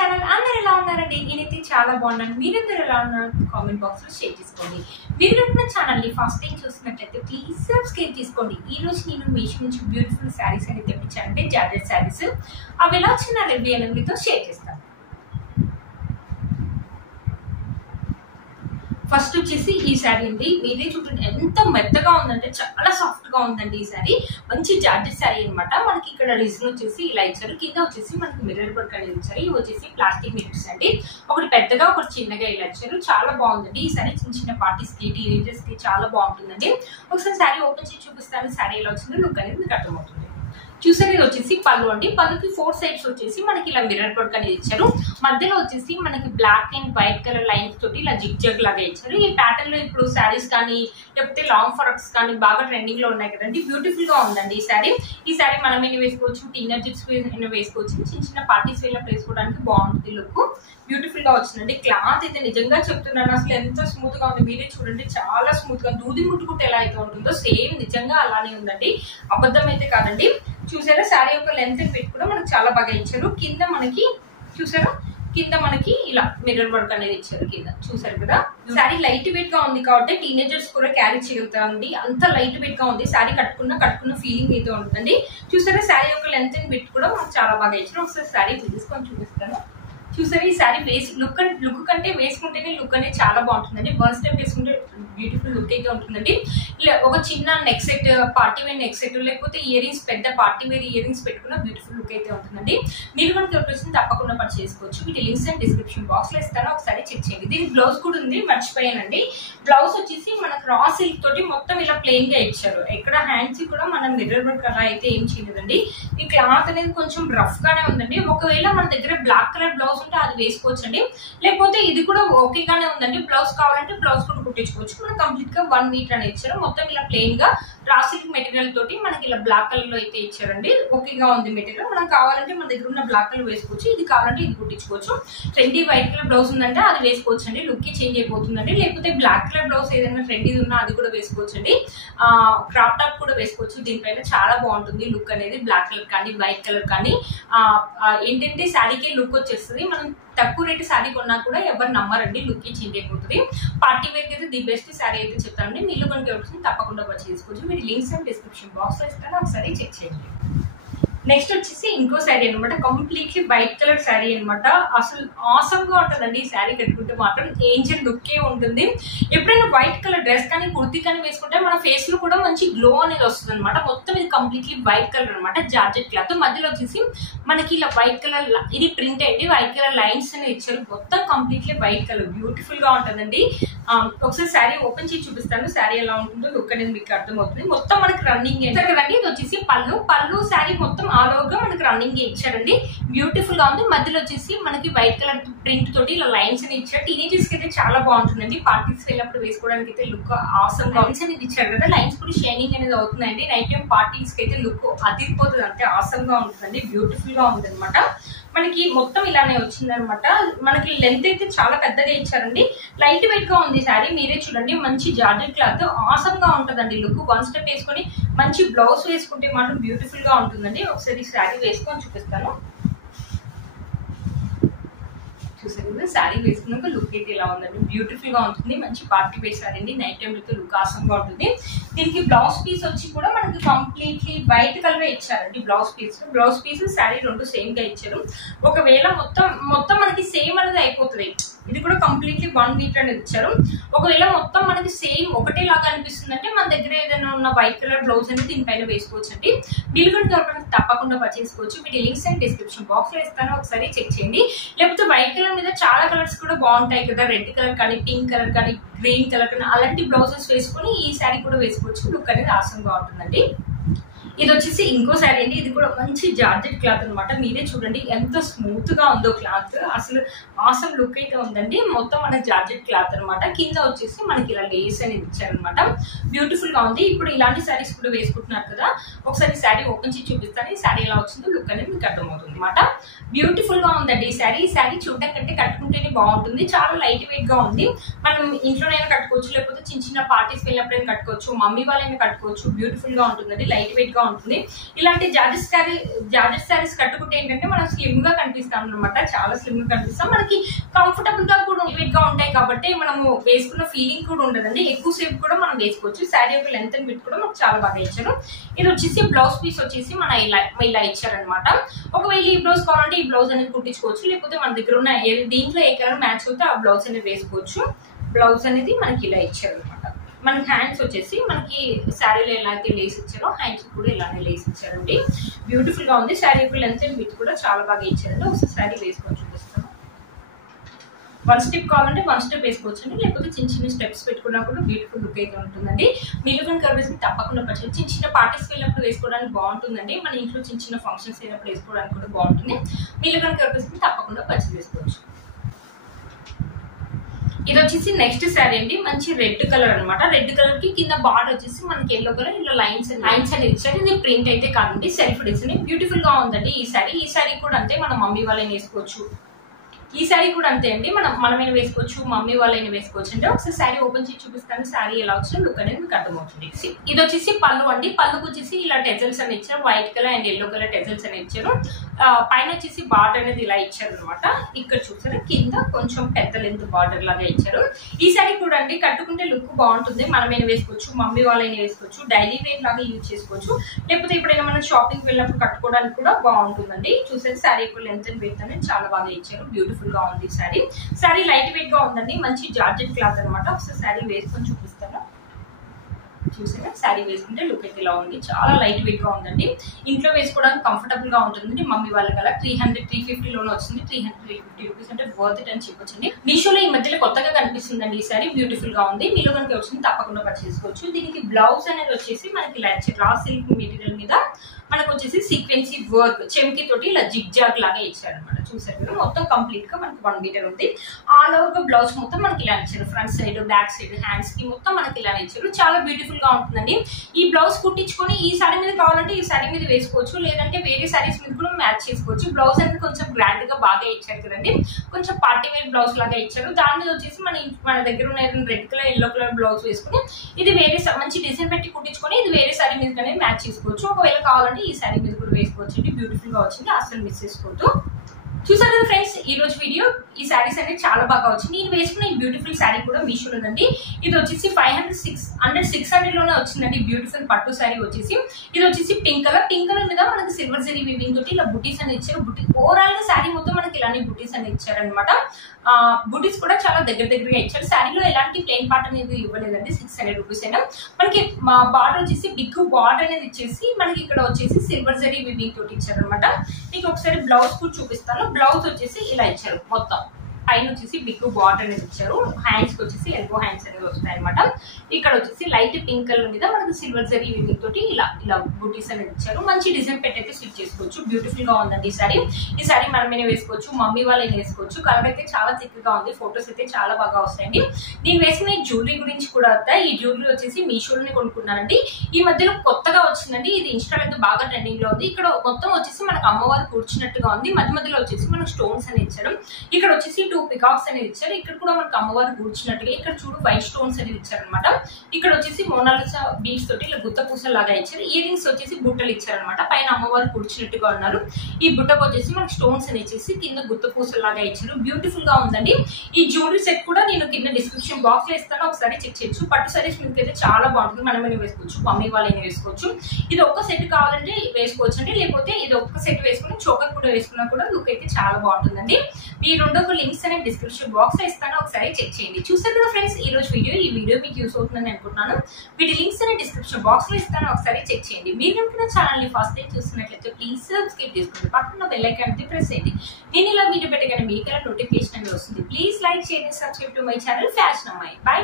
Channel అందరూ ఎలా ఉన్నారండి? నేనైతే చాలా బాగున్నాను. మీరందరూ ఎలా ఉన్నారు? కామెంట్ బాక్స్ లో షేర్ చేసుకోండి. మీరు నా ఛానల్ ని ఫస్ట్ టైం చూసినట్లయితే ప్లీజ్ సబ్స్క్రైబ్ చేసుకోండి. ఈ రోజు నేను మీషో నుంచి బ్యూటిఫుల్ శారీస్ అనేది తెప్పించానంటే జార్జెట్ శారీస్. అవి ఎలా వచ్చిన రివ్యూ అనేది మీతో షేర్ చేస్తాను. ఫస్ట్ వచ్చేసి ఈ శారీ అండి. మీరే చూడండి ఎంత మెత్తగా ఉందంటే చాలా సాఫ్ట్ గా ఉందండి. ఈ శారీ మంచి జార్జెట్ శారీ అనమాట. మనకి ఇక్కడ డిజైన్ వచ్చేసి ఇలా ఇచ్చారు. కింద వచ్చేసి మనకి మిర్రర్ వర్క్ అనేది ఇచ్చారు. ఇవి వచ్చేసి ప్లాస్టిక్ మిర్రర్స్ అండి. ఒకటి పెద్దగా ఒకటి చిన్నగా ఇలా ఇచ్చారు. చాలా బాగుందండి. ఈ శారీ చిన్న చిన్న పార్టీస్ కి టీనేజర్స్ కి చాలా బాగుంటుందండి. ఒకసారి శారీ ఓపెన్ చేసి చూపిస్తాను. శారీ ఎలా వచ్చిందో లుక్ అనేది మీకు అర్థమవుతుంది. చూసారు, ఇది వచ్చేసి పళ్ళు అండి. పళ్ళుకి 4 సైడ్స్ వచ్చేసి మనకి ఇలా మిర్రర్ వర్క్ అనేది ఇచ్చారు. మధ్యలో వచ్చేసి మనకి black and white colour lines తోటి ఇలా జిగ్ జగ్ లాగా ఇచ్చారు. ఈ ప్యాటర్న్ లో ఇప్పుడు శారీస్ కానీ లేకపోతే లాంగ్ ఫ్రాక్స్ కానీ బాగా ట్రెండింగ్ లో ఉన్నాయి కదండి. బ్యూటిఫుల్ గా ఉందండి ఈ శారీ. ఈ శారీ మనం ఏమైనా వేసుకోవచ్చు, టీనేజర్స్ వేసుకోవచ్చు, చిన్న చిన్న పార్టీస్ వేళ వేసుకోవడానికి బాగుంటుంది. లుక్ బ్యూటిఫుల్ గా వచ్చిందండి. క్లాత్ అయితే నిజంగా చెప్తున్నాను, అసలు ఎంత స్మూత్ గా ఉంది. మీరే చూడండి, చాలా స్మూత్ గా దూది ముట్టుకుంటే ఎలా అయితే ఉంటుందో సేమ్ నిజంగా అలానే ఉందండి. అబద్ధం అయితే కాదండి. చూసారా, శారీ యొక్క లెంత్ ఫిట్ కూడా మనకు చాలా బాగా ఇచ్చారు. కింద మనకి చూసారా, కింద మనకి ఇలా మిర్రర్ వర్క్ అనేది ఇచ్చారు కింద. చూసారు కదా, శారీ లైట్ వెయిట్ గా ఉంది కాబట్టి టీనేజర్స్ కూడా క్యారీ చేయగలుగుతారండి. అంత లైట్ వెయిట్ గా ఉంది. శారీ కట్టుకున్న ఫీలింగ్ అయితే ఉంటుందండి. చూసారా, శారీ యొక్క లెంత్ అండ్ ఫిట్ కూడా మనకు చాలా బాగా ఇచ్చారు. ఒకసారి శారీ తీసుకొని చూపిస్తాను. చూసారా, ఈ శారీ లుక్ కంటే వేసుకుంటేనే లుక్ అనేది చాలా బాగుంటుందండి. ఫస్ట్ టైం వేసుకుంటే బ్యూటిఫుల్ లుక్ అయితే ఉంటుందండి. ఇలా ఒక చిన్న neck set, party wear neck set, లేకపోతే ఇయర్ రింగ్స్, పెద్ద పార్టీ వేర్ ఇయర్ రింగ్స్ పెట్టుకున్న బ్యూటిఫుల్ లుక్ అయితే ఉంటుందండి. మీరు మనకి ఎవరు తప్పకుండా పర్చేస్ చేసుకోవచ్చు. వీటి లింక్స్ అండ్ డిస్క్రిప్షన్ బాక్స్ లో ఇస్తాను, ఒకసారి చెక్ చేయండి. దీనికి బ్లౌజ్ కూడా ఉంది, మర్చిపోయానండి. బ్లౌజ్ వచ్చేసి మనకు రా సిల్క్ తోటి మొత్తం ఇలా ప్లెయిన్ గా ఇచ్చారు. ఇక్కడ హ్యాండ్స్ కూడా మనం మిర్రర్ వర్క్ అలా అయితే ఏం చేయలేదండి. ఈ క్లాత్ అనేది కొంచెం రఫ్ గానే ఉందండి. ఒకవేళ మన దగ్గర బ్లాక్ కలర్ బ్లౌజ్ ఉంటే అది వేసుకోవచ్చు అండి. లేకపోతే ఇది కూడా ఓకేగానే ఉందండి. బ్లౌజ్ కావాలంటే బ్లౌజ్ కూడా కుట్టించుకోవచ్చు. మనం కంప్లీట్ గా 1 మీటర్ అని ఇచ్చారు. మొత్తం ఇలా ప్లెయిన్ గా రా సిల్క్ మెటీరియల్ తోటి మనకి ఇలా బ్లాక్ కలర్ లో అయితే ఇచ్చారండి. ఓకేగా ఉంది మెటీరియల్. మనం కావాలంటే మన దగ్గర ఉన్న బ్లాక్ కలర్ వేసుకోవచ్చు, ఇది కావాలంటే ఇది కుట్టించుకోవచ్చు. ట్రెండీ వైట్ కలర్ బ్లౌజ్ ఉందంటే అది వేసుకోవచ్చు అండి. లుక్ చేంజ్ అయిపోతుందండి. లేకపోతే బ్లాక్ కలర్ బ్లౌజ్ ఏదైనా ట్రెండీ ఉన్నా అది కూడా వేసుకోవచ్చు అండి. క్రాప్ టాప్ కూడా వేసుకోవచ్చు. దీనిపైన చాలా బాగుంటుంది లుక్ అనేది. బ్లాక్ కలర్ కానీ వైట్ కలర్ కానీ ఏంటంటే శారీకి లుక్ వచ్చేస్తుంది. మనం తక్కువ రేటు శారీ కొన్నా కూడా ఎవరు నమ్మరండి, లుక్ చేంజ్ అయిపోతుంది. పార్టీ వేర్ అయితే ది బెస్ట్ శారీ అయితే చెప్తానండి. మీరు కనుక ఎవరికి తప్పకుండా పర్చేస్ చేసుకోవచ్చు. మీరు లింక్స్ అండ్ డిస్క్రిప్షన్ బాక్స్ లో ఇస్తాను, ఒకసారి చెక్ చేయండి. నెక్స్ట్ వచ్చేసి ఇంకో శారీ అనమాట. కంప్లీట్లీ వైట్ కలర్ శారీ అనమాట. అసలు ఆసమ్ గా ఉంటుందండి ఈ శారీ కట్టుకుంటే మాత్రం. ఏంజల్ లుక్ ఉంటుంది. ఎప్పుడైనా వైట్ కలర్ డ్రెస్ కానీ కుర్తీ కానీ వేసుకుంటే మన ఫేస్ లో కూడా మంచి గ్లో అనేది వస్తుంది అనమాట. మొత్తం ఇది కంప్లీట్లీ వైట్ కలర్ అనమాట. జార్జెట్ క్లాత్ మధ్యలో వచ్చేసి మనకి ఇలా వైట్ కలర్, ఇది ప్రింట్ అండి. వైట్ కలర్ లైన్స్ అనేది ఇచ్చారు. మొత్తం కంప్లీట్లీ వైట్ కలర్ బ్యూటిఫుల్ గా ఉంటుందండి. ఒకసారి శారీ ఓపెన్ చేసి చూపిస్తాను. శారీ ఎలా ఉంటుందో లుక్ అనేది మీకు అర్థమవుతుంది. మొత్తం మనకి రన్నింగ్ కదండి. ఇది వచ్చేసి పళ్ళు శారీ మొత్తం ఆల్ ఓవర్ గా మనకి రన్నింగ్ ఇచ్చారండి. బ్యూటిఫుల్ గా ఉంది. మధ్యలో వచ్చేసి మనకి వైట్ కలర్ ప్రింట్ తోటి ఇలా లైన్స్ అని ఇచ్చారు. టీనేజర్స్ కి అయితే చాలా బాగుంటుందండి. పార్టీస్ వెళ్ళినప్పుడు వేసుకోవడానికి అయితే లుక్ ఆసమ్ లైన్స్ అనేది ఇచ్చారు కదా. లైన్స్ కూడా షైనింగ్ అనేది అవుతుందండి. నైట్ టైం పార్టీస్ కి అయితే లుక్ అదిరిపోతుంది, అంటే ఆసమ్ గా ఉంటుందండి. బ్యూటిఫుల్ గా ఉంది అనమాట. మనకి మొత్తం ఇలానే వచ్చింది అనమాట. మనకి లెంత్ అయితే చాలా పెద్దగా ఇచ్చారండి. లైట్ వెయిట్ గా ఉంది శారీ. మీరే చూడండి, మంచి జార్జెట్ క్లాత్ ఆసమ్ గా ఉంటుందండి లుక్. 1 స్టెప్ వేసుకొని మంచి బ్లౌజ్ వేసుకుంటే మాత్రం బ్యూటిఫుల్ గా ఉంటుందండి. ఒకసారి శారీ వేసుకొని చూపిస్తాను. చూసారు, శారీ వేసుకున్నాక లుక్ అయితే ఇలా ఉందండి. బ్యూటిఫుల్ గా ఉంటుంది. మంచి పార్టీ వేర్ శారీ అండి. నైట్ టైం అయితే లుక్ ఆసమ్ గా ఉంటుంది. దీనికి బ్లౌజ్ పీస్ వచ్చి కూడా మనకి కంప్లీట్లీ వైట్ కలర్ ఇచ్చారండి. బ్లౌజ్ పీస్ శారీ రెండు సేమ్ గా ఇచ్చారు. ఒకవేళ మొత్తం మనకి సేమ్ అనేది అయిపోతుంది. ఇది కూడా కంప్లీట్లీ 1 మీటర్ అనేది ఇచ్చారు. ఒకవేళ మొత్తం మనకి సేమ్ ఒకటే లాగా అనిపిస్తుంది అంటే మన దగ్గర ఏదైనా ఉన్న వైట్ కలర్ బ్లౌజ్ అనేది దీనిపైన వేసుకోవచ్చు అండి. మీరు కనుక తప్పకుండా పర్చేస్ చేసుకోవచ్చు. వీటి లింక్స్ అండ్ డిస్క్రిప్షన్ బాక్స్ లో ఇస్తాను, ఒకసారి చెక్ చేయండి. లేకపోతే వైట్ కలర్ మీద చాలా కలర్స్ కూడా బాగుంటాయి కదా. రెడ్ కలర్ కానీ, పింక్ కలర్ కానీ, గ్రీన్ కలర్ కానీ అలాంటి బ్లౌజెస్ వేసుకుని ఈ శారీ కూడా వేసుకోవచ్చు. లుక్ అనేది ఆసంగా ఉంటుందండి. ఇది వచ్చేసి ఇంకో శారీ అండి. ఇది కూడా మంచి జార్జెట్ క్లాత్ అనమాట. మీరే చూడండి ఎంత స్మూత్ గా ఉందో క్లాత్. అసలు ఆసమ్ లుక్ అయితే ఉందండి. మొత్తం మన జార్జెట్ క్లాత్ అనమాట. కింద వచ్చేసి మనకి ఇలా లేస్ అనేది ఇచ్చారనమాట. బ్యూటిఫుల్ గా ఉంది. ఇప్పుడు ఇలాంటి శారీస్ కూడా వేసుకుంటున్నారు కదా. ఒకసారి శారీ ఓపెన్ చేసి చూపిస్తాను. ఈ శారీ ఎలా వచ్చిందో లుక్ అనేది మీకు అర్థమవుతుంది అనమాట. బ్యూటిఫుల్ గా ఉందండి ఈ శారీ. ఈ శారీ చూడడం కంటే కట్టుకుంటేనే బాగుంటుంది. చాలా లైట్ వెయిట్ గా ఉంది. మనం ఇంట్లోనైనా కట్టుకోవచ్చు, లేకపోతే చిన్న చిన్న పార్టీస్ వెళ్ళినప్పుడైనా కట్టుకోవచ్చు, మమ్మీ వాళ్ళైనా కట్టుకోవచ్చు. బ్యూటిఫుల్ గా ఉంటుందండి, లైట్ వెయిట్ గా ఉంటుంది. ఇలాంటి జార్జెట్ శారీస్ కట్టుకుంటే ఏంటంటే మనం స్లిమ్ గా కనిపిస్తాం అనమాట. చాలా స్లిమ్ గా కనిపిస్తాం. మనకి కంఫర్టబుల్ గా కూడా వెయిట్ గా ఉంటాయి కాబట్టి మనము వేసుకున్న ఫీలింగ్ కూడా ఉండదండి. ఎక్కువ సేపు కూడా మనం వేసుకోవచ్చు. శారీ యొక్క లెంత్ అండ్ విడ్త్ కూడా మనకు చాలా బాగా ఇచ్చారు. ఇది వచ్చేసి బ్లౌజ్ పీస్ వచ్చేసి మన ఇలా ఇచ్చారనమాట. ఒకవేళ ఈ బ్లౌజ్ కావాలంటే ఈ బ్లౌజ్ అనేది కుట్టించుకోవచ్చు, లేకపోతే మన దగ్గర ఉన్న దీంట్లో ఏ కలర్ మ్యాచ్ అవుతే ఆ బ్లౌజ్ అనేది వేసుకోవచ్చు. బ్లౌజ్ అనేది మనకి ఇలా ఇచ్చారు అనమాట. మనకి హ్యాండ్స్ వచ్చేసి మనకి శారీలో ఎలా అయితే లేస్ ఇచ్చారో హ్యాండ్స్ కూడా ఇలానే లేస్ ఇచ్చారండి. బ్యూటిఫుల్ గా ఉంది. శారీ యొక్క లెంత్ అండ్ విడ్త్ కూడా చాలా బాగా ఇచ్చారండి. ఒకసారి శారీ వేసుకొని చూపిస్తాను. వన్ స్టెప్ కావాలంటే వన్ స్టెప్ వేసుకోవచ్చు అండి, లేకపోతే చిన్న చిన్న స్టెప్స్ పెట్టుకున్నా కూడా బ్యూటిఫుల్ లుక్ అయితే ఉంటుందండి. మీరు కనుక తప్పకుండా పర్చేజ్. చిన్న చిన్న పార్టీస్ వెళ్ళినప్పుడు వేసుకోవడానికి బాగుంటుందండి. మన ఇంట్లో చిన్న చిన్న ఫంక్షన్స్ వెళ్ళినప్పుడు వేసుకోవడానికి కూడా బాగుంటుంది. మీరు కనుక తప్పకుండా పర్చేజ్ చేసుకోవచ్చు. ఇది వచ్చేసి నెక్స్ట్ శారీ అండి. మంచి రెడ్ కలర్ అనమాట. రెడ్ కలర్ కి కింద బార్డర్ వచ్చేసి మనకి ఎల్లో కలర్ ఇలా లైన్స్ అనేది ఇచ్చారు. ఇది ప్రింట్ అయితే కాదండి, సెల్ఫ్ డిజైన్. బ్యూటిఫుల్ గా ఉందండి ఈ శారీ. ఈ శారీ కూడా అంతే, మన మమ్మీ వాళ్ళని వేసుకోవచ్చు. ఈ శారీ కూడా అంతే అండి, మనమైనా వేసుకోవచ్చు, మమ్మీ వాళ్ళైనా వేసుకోవచ్చు. అంటే ఒకసారి శారీ ఓపెన్ చేసి చూపిస్తాను. శారీ ఎలా వచ్చినా లుక్ అనేది మీకు అర్థమవుతుంది. ఇది వచ్చేసి పళ్ళు అండి. పళ్ళుకు వచ్చేసి ఇలా టెజల్స్ అని ఇచ్చారు. White colour and yellow colour టెజల్స్ అని ఇచ్చారు. పైన వచ్చేసి బార్డర్ అనేది ఇలా ఇచ్చారు అనమాట. ఇక్కడ చూసారా కింద కొంచెం పెద్ద లెంత్ బార్డర్ లాగా ఇచ్చారు. ఈ శారీ కూడా అండి కట్టుకుంటే లుక్ బాగుంటుంది. మనమైనా వేసుకోవచ్చు, మమ్మీ వాళ్ళైనా వేసుకోవచ్చు, డైలీ వేర్ లాగా యూజ్ చేసుకోవచ్చు, లేకపోతే ఎప్పుడైనా మనం షాపింగ్ వెళ్ళినప్పుడు కట్టుకోవడానికి కూడా బాగుంటుందండి. చూసారు శారీ యొక్క లెంత్ అండ్ విడ్త్ అనేది చాలా బాగా ఇచ్చారు. బ్యూటిఫుల్ గా ఉంది శారీ. శారీ లైట్ వెయిట్ గా ఉందండి. మంచి జార్జెట్ క్లాత్ అనమాట. ఒకసారి శారీ వేసుకొని చూపిస్తాను. చూసారా శారీ వేసుకుంటే లుక్ అయితే ఇలా ఉంది. చాలా లైట్ వెయిట్ గా ఉందండి. ఇంట్లో వేసుకోవడానికి కంఫర్టబుల్ గా ఉంటుంది. మమ్మీ వాళ్ళ కల 300-350 లోనే వచ్చింది. 300-350 రూపీస్ అంటే వర్త్ ఇట్ అని చెప్పొచ్చండి. మీషోలో ఈ మధ్యలో కొత్తగా కనిపిస్తుందండి ఈ శారీ. బ్యూటిఫుల్ గా ఉంది. మీలో కనుక వచ్చింది తప్పకుండా పర్చేస్ చేసుకోవచ్చు. దీనికి బ్లౌజ్ అనేది వచ్చేసి మనకి రా సిల్క్ మెటీరియల్ మీద మనకు వచ్చేసి సీక్వెన్సీ వర్క్ చెమ్కి తోటి ఇలా జిగ్ జాగ్ లాగా ఇచ్చారనమాట. చూసారు కదా, మొత్తం కంప్లీట్ గా మనకి 1 మీటర్ ఉంది. ఆల్ ఓవర్ గా బ్లౌజ్ మొత్తం మనకి ఇలా ఇచ్చారు. Front side, back side, hands కి మొత్తం మనకి ఇలా ఇచ్చారు. చాలా బ్యూటిఫుల్ గా ఉంటుందండి. ఈ బ్లౌజ్ కుట్టించుకొని ఈ శారీ మీద కావాలంటే ఈ శారీ మీద వేసుకోవచ్చు, లేదంటే వేరే శారీస్ మీద కూడా మ్యాచ్ చేసుకోవచ్చు. బ్లౌజ్ అనేది కొంచెం గ్రాండ్ గా బాగా ఇచ్చారు కదండి. కొంచెం పార్టీ వేర్ బ్లౌజ్ లాగా ఇచ్చారు. దాని మీద వచ్చేసి మన దగ్గర ఉన్న red colour, yellow colour blouse వేసుకుని ఇది వేరే మంచి డిజైన్ పెట్టి కుట్టించుకొని ఇది వేరే శారీ మీద మ్యాచ్ చేసుకోవచ్చు. ఒకవేళ కావాలంటే ఈ శారీ మీద కూడా వేసుకోవచ్చు. బ్యూటిఫుల్ గా వచ్చింది, అసలు మిస్ చేసుకోవద్దు. చూసారు కదా ఫ్రెండ్స్, ఈ రోజు వీడియో ఈ శారీస్ అనేది చాలా బాగా వచ్చింది. నేను వేసుకున్న ఈ బ్యూటిఫుల్ శారీ కూడా మీషోలోదండి. ఇది వచ్చేసి 500-600 లోనే వచ్చిందండి. బ్యూటిఫుల్ పట్టు శారీ వచ్చేసి ఇది వచ్చేసి పింక్ కలర్ మీద మనకి సిల్వర్ జరీ వీవింగ్ తోటి ఇలా బుటీస్ అని ఇచ్చారు. ఓవరాల్ గా శారీ మొత్తం మనకి ఇలాంటి బుటీస్ అని ఇచ్చారనమాట. బుటీస్ కూడా చాలా దగ్గరగా ఇచ్చారు. శారీలో ఎలాంటి ప్లెయిన్ పార్ట్ అనేది ఇవ్వలేదండి. 600 రూపీస్ అయినా మనకి బార్డర్ వచ్చేసి బిగ్ బార్డర్ అనేది ఇచ్చేసి మనకి ఇక్కడ వచ్చేసి సిల్వర్ జరీ వీవింగ్ తోటి ఇచ్చారనమాట. మీకు ఒకసారి బ్లౌజ్ కూడా చూపిస్తాను. బ్లౌజ్ వచ్చేసి ఇలా ఇచ్చారు. మొత్తం పైన వచ్చేసి బిగ్ బార్డర్ అనేది ఇచ్చారు. హ్యాండ్స్ కి వచ్చేసి ఎల్బో హ్యాండ్స్ అనేది వస్తాయి అనమాట. ఇక్కడ వచ్చేసి లైట్ పింక్ కలర్ మీద మనకి సిల్వర్ జరీ వీవింగ్ తోటి ఇలా బూటీస్ అనేది ఇచ్చారు. మంచి డిజైన్ పెట్టయితే స్టిచ్ చేసుకోవచ్చు. బ్యూటిఫుల్ గా ఉందండి ఈ సారీ. ఈ సారీ మనమైనా వేసుకోవచ్చు, మమ్మీ వాళ్ళైనా వేసుకోవచ్చు. కలర్ అయితే చాలా థిక్ గా ఉంది. ఫొటోస్ అయితే చాలా బాగా వస్తాయండి. నేను వేసిన ఈ జ్యువెలరీ గురించి కూడా వస్తాయి. ఈ జ్యువెలరీ వచ్చేసి మీషోలోనే కొనుక్కున్నానండి. ఈ మధ్యలో కొత్తగా వచ్చిందండి. ఇది ఇన్స్టాలో అయితే బాగా ట్రెండింగ్ లో ఉంది. ఇక్కడ మొత్తం వచ్చేసి మనకు అమ్మవారు కూర్చున్నట్టుగా ఉంది. మధ్యలో వచ్చేసి మనకు స్టోన్స్ అని ఇచ్చారు. ఇక్కడ వచ్చేసి 2 పికాక్స్ అనేది ఇచ్చారు. ఇక్కడ కూడా మనకు అమ్మవారు కూర్చున్నట్టుగా ఇక్కడ చూడు వైట్ స్టోన్స్ అనేది ఇచ్చారనమాట. ఇక్కడ వచ్చేసి మోనాలిసా బీడ్స్ తోటి ఇలా గుత్త పూసలు లాగా ఇచ్చారు. ఇయర్ రింగ్స్ వచ్చేసి బుట్టలు ఇచ్చారనమాట. పైన అమ్మవారు కూర్చున్నట్టుగా ఉన్నారు. ఈ బుట్టకు వచ్చేసి మనకు స్టోన్స్ అని ఇచ్చేసి కింద గుత్త పూసలు లాగా ఇచ్చారు. బ్యూటిఫుల్ గా ఉందండి. ఈ జ్యువెలరీ సెట్ కూడా నేను కింద డిస్క్రిప్షన్ బాక్స్ లో ఇస్తాను, ఒకసారి చెక్ చేయొచ్చు. పట్టు సారీస్ మీకు అయితే చాలా బాగుంటుంది. మనమైనా వేసుకోవచ్చు, మమ్మీ వాళ్ళైనా వేసుకోవచ్చు. ఇది ఒక్క సెట్ కావాలంటే వేసుకోవచ్చు అండి, లేకపోతే ఇది ఒక్క సెట్ వేసుకుని చోకర్ కూడా వేసుకున్నా కూడా లుక్ అయితే చాలా బాగుంటుందండి. ఈ రెండో లింక్స్ అనేది డిస్క్రిప్షన్ బాక్స్ లో ఇస్తాను, ఒకసారి చెక్ చేయండి. చూసారు కదా ఫ్రెండ్స్, ఈ రోజు ఈ వీడియో మీకు యూస్ అవుతుందని అనుకుంటున్నాను. వీటి లింక్స్ అనేది డిస్క్రిప్షన్ బాక్స్ లో ఇస్తాను, ఒకసారి చెక్ చేయండి. మీరు కనుక ఛానల్ ని ఫస్ట్ టైం చూస్తున్నట్లయితే ప్లీజ్ సబ్స్క్రైబ్ చేసుకోండి. పక్కన బెల్ ఐకాన్ ప్రెస్ చేయండి. నేను ఇలా వీడియో పెట్టగానే మీకు నోటిఫికేషన్ అనేది వస్తుంది. ప్లీజ్ లైక్ చేయండి, subscribe to my channel fashion అమ్మాయి. బై.